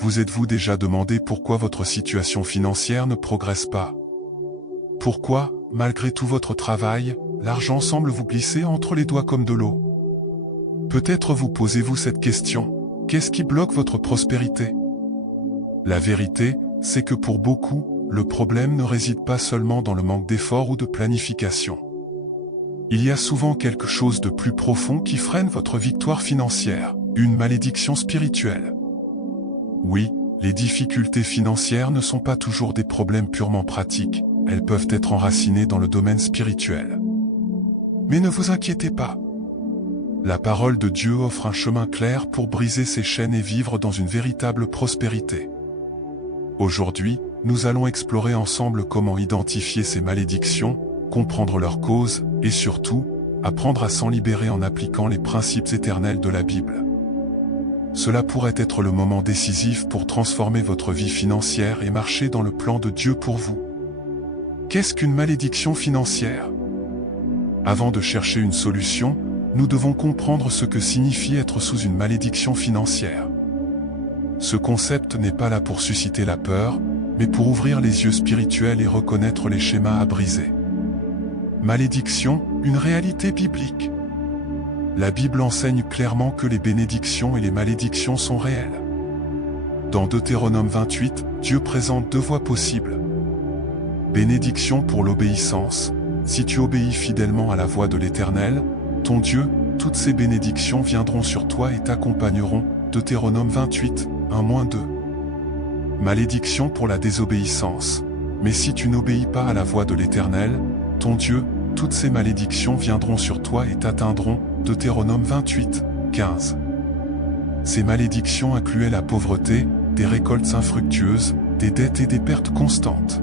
Vous êtes-vous déjà demandé pourquoi votre situation financière ne progresse pas? Pourquoi, malgré tout votre travail, l'argent semble vous glisser entre les doigts comme de l'eau? Peut-être vous posez-vous cette question: qu'est-ce qui bloque votre prospérité? La vérité, c'est que pour beaucoup, le problème ne réside pas seulement dans le manque d'effort ou de planification. Il y a souvent quelque chose de plus profond qui freine votre victoire financière, une malédiction spirituelle. Oui, les difficultés financières ne sont pas toujours des problèmes purement pratiques, elles peuvent être enracinées dans le domaine spirituel. Mais ne vous inquiétez pas. La parole de Dieu offre un chemin clair pour briser ces chaînes et vivre dans une véritable prospérité. Aujourd'hui, nous allons explorer ensemble comment identifier ces malédictions, comprendre leurs causes, et surtout, apprendre à s'en libérer en appliquant les principes éternels de la Bible. Cela pourrait être le moment décisif pour transformer votre vie financière et marcher dans le plan de Dieu pour vous. Qu'est-ce qu'une malédiction financière? Avant de chercher une solution, nous devons comprendre ce que signifie être sous une malédiction financière. Ce concept n'est pas là pour susciter la peur, mais pour ouvrir les yeux spirituels et reconnaître les schémas à briser. Malédiction, une réalité biblique. La Bible enseigne clairement que les bénédictions et les malédictions sont réelles. Dans Deutéronome 28, Dieu présente deux voies possibles. Bénédiction pour l'obéissance. Si tu obéis fidèlement à la voix de l'Éternel, ton Dieu, toutes ces bénédictions viendront sur toi et t'accompagneront. Deutéronome 28, 1-2. Malédiction pour la désobéissance. Mais si tu n'obéis pas à la voix de l'Éternel, ton Dieu, toutes ces malédictions viendront sur toi et t'atteindront. Deutéronome 28, 15. Ces malédictions incluaient la pauvreté, des récoltes infructueuses, des dettes et des pertes constantes.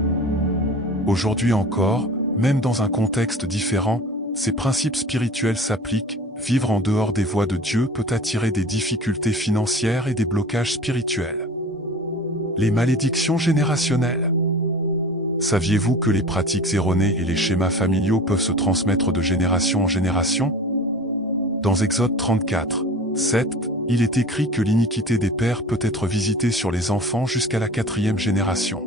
Aujourd'hui encore, même dans un contexte différent, ces principes spirituels s'appliquent. Vivre en dehors des voies de Dieu peut attirer des difficultés financières et des blocages spirituels. Les malédictions générationnelles. Saviez-vous que les pratiques erronées et les schémas familiaux peuvent se transmettre de génération en génération? Dans Exode 34, 7, il est écrit que l'iniquité des pères peut être visitée sur les enfants jusqu'à la 4e génération.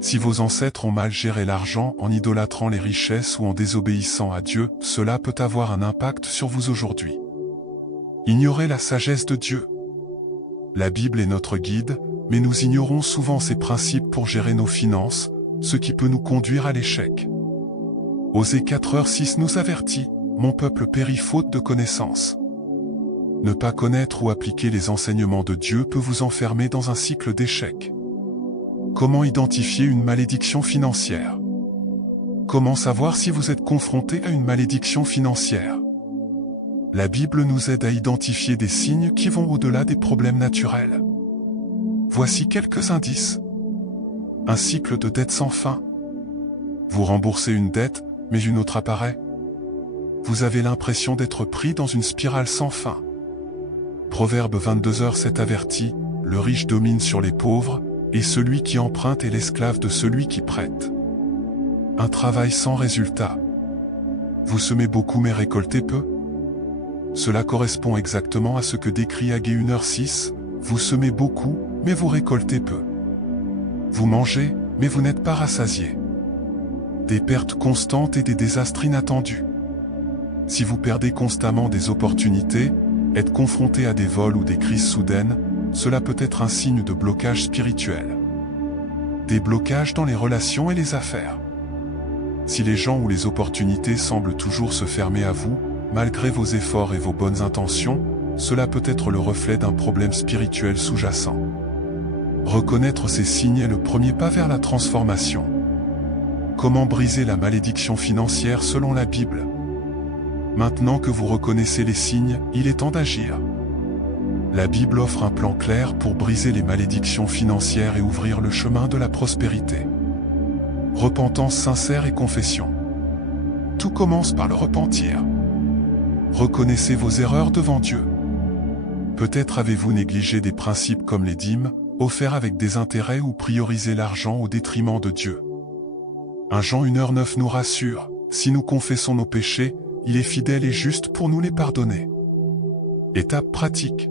Si vos ancêtres ont mal géré l'argent en idolâtrant les richesses ou en désobéissant à Dieu, cela peut avoir un impact sur vous aujourd'hui. Ignorez la sagesse de Dieu. La Bible est notre guide, mais nous ignorons souvent ses principes pour gérer nos finances, ce qui peut nous conduire à l'échec. Osée 4:6 nous avertit: mon peuple périt faute de connaissance. Ne pas connaître ou appliquer les enseignements de Dieu peut vous enfermer dans un cycle d'échec. Comment identifier une malédiction financière? Comment savoir si vous êtes confronté à une malédiction financière? La Bible nous aide à identifier des signes qui vont au-delà des problèmes naturels. Voici quelques indices. Un cycle de dette sans fin. Vous remboursez une dette, mais une autre apparaît. Vous avez l'impression d'être pris dans une spirale sans fin. Proverbe 22:7 avertit: le riche domine sur les pauvres, et celui qui emprunte est l'esclave de celui qui prête. Un travail sans résultat. Vous semez beaucoup mais récoltez peu. Cela correspond exactement à ce que décrit Agée 1:6, vous semez beaucoup, mais vous récoltez peu. Vous mangez, mais vous n'êtes pas rassasié. Des pertes constantes et des désastres inattendus. Si vous perdez constamment des opportunités, êtes confronté à des vols ou des crises soudaines, cela peut être un signe de blocage spirituel. Des blocages dans les relations et les affaires. Si les gens ou les opportunités semblent toujours se fermer à vous, malgré vos efforts et vos bonnes intentions, cela peut être le reflet d'un problème spirituel sous-jacent. Reconnaître ces signes est le premier pas vers la transformation. Comment briser la malédiction financière selon la Bible? Maintenant que vous reconnaissez les signes, il est temps d'agir. La Bible offre un plan clair pour briser les malédictions financières et ouvrir le chemin de la prospérité. Repentance sincère et confession. Tout commence par le repentir. Reconnaissez vos erreurs devant Dieu. Peut-être avez-vous négligé des principes comme les dîmes, offerts avec des intérêts ou priorisé l'argent au détriment de Dieu. 1 Jean 1:9 nous rassure: si nous confessons nos péchés, il est fidèle et juste pour nous les pardonner. Étape pratique.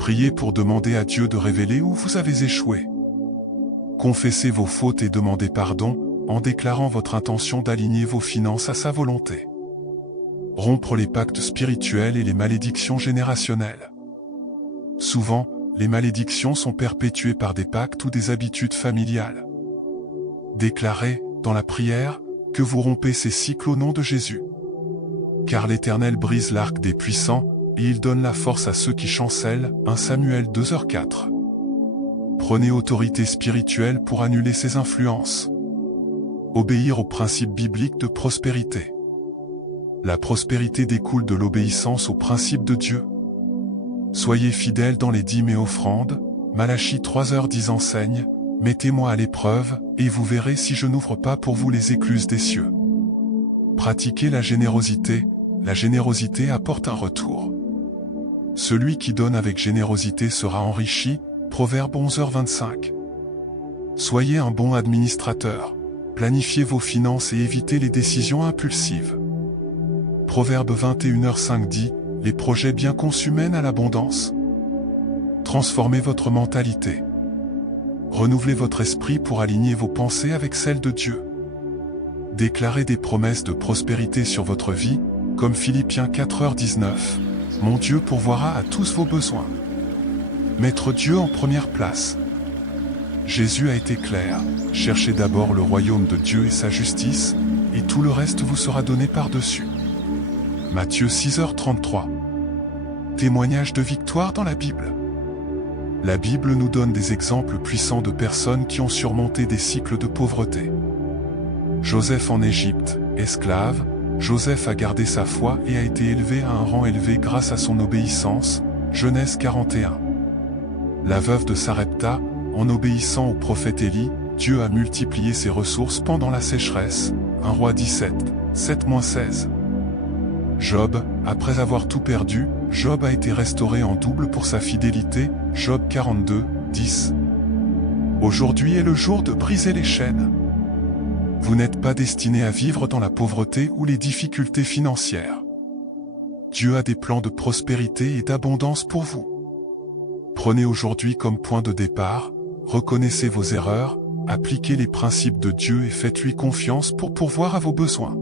Priez pour demander à Dieu de révéler où vous avez échoué. Confessez vos fautes et demandez pardon, en déclarant votre intention d'aligner vos finances à sa volonté. Rompre les pactes spirituels et les malédictions générationnelles. Souvent, les malédictions sont perpétuées par des pactes ou des habitudes familiales. Déclarez, dans la prière, que vous rompez ces cycles au nom de Jésus. Car l'Éternel brise l'arc des puissants, et il donne la force à ceux qui chancellent, 1 Samuel 2h4. Prenez autorité spirituelle pour annuler ces influences. Obéir aux principes bibliques de prospérité. La prospérité découle de l'obéissance aux principes de Dieu. Soyez fidèles dans les dîmes et offrandes, Malachie 3h10 enseigne, mettez-moi à l'épreuve, et vous verrez si je n'ouvre pas pour vous les écluses des cieux. Pratiquez la générosité apporte un retour. Celui qui donne avec générosité sera enrichi, Proverbe 11h25. Soyez un bon administrateur, planifiez vos finances et évitez les décisions impulsives. Proverbe 21h5 dit, les projets bien conçus mènent à l'abondance. Transformez votre mentalité. Renouvelez votre esprit pour aligner vos pensées avec celles de Dieu. Déclarez des promesses de prospérité sur votre vie, comme Philippiens 4h19. Mon Dieu pourvoira à tous vos besoins. Mettre Dieu en première place. Jésus a été clair, cherchez d'abord le royaume de Dieu et sa justice, et tout le reste vous sera donné par-dessus. Matthieu 6h33. Témoignage de victoire dans la Bible. La Bible nous donne des exemples puissants de personnes qui ont surmonté des cycles de pauvreté. Joseph en Égypte, esclave, Joseph a gardé sa foi et a été élevé à un rang élevé grâce à son obéissance, Genèse 41. La veuve de Sarepta, en obéissant au prophète Élie, Dieu a multiplié ses ressources pendant la sécheresse, 1 Roi 17, 7-16. Job, après avoir tout perdu, Job a été restauré en double pour sa fidélité, Job 42, 10. Aujourd'hui est le jour de briser les chaînes. Vous n'êtes pas destiné à vivre dans la pauvreté ou les difficultés financières. Dieu a des plans de prospérité et d'abondance pour vous. Prenez aujourd'hui comme point de départ, reconnaissez vos erreurs, appliquez les principes de Dieu et faites-lui confiance pour pourvoir à vos besoins.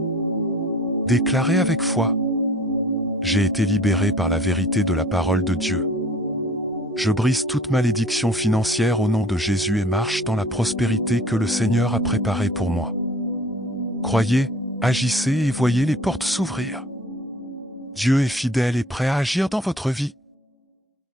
Déclarez avec foi. J'ai été libéré par la vérité de la parole de Dieu. Je brise toute malédiction financière au nom de Jésus et marche dans la prospérité que le Seigneur a préparée pour moi. Croyez, agissez et voyez les portes s'ouvrir. Dieu est fidèle et prêt à agir dans votre vie.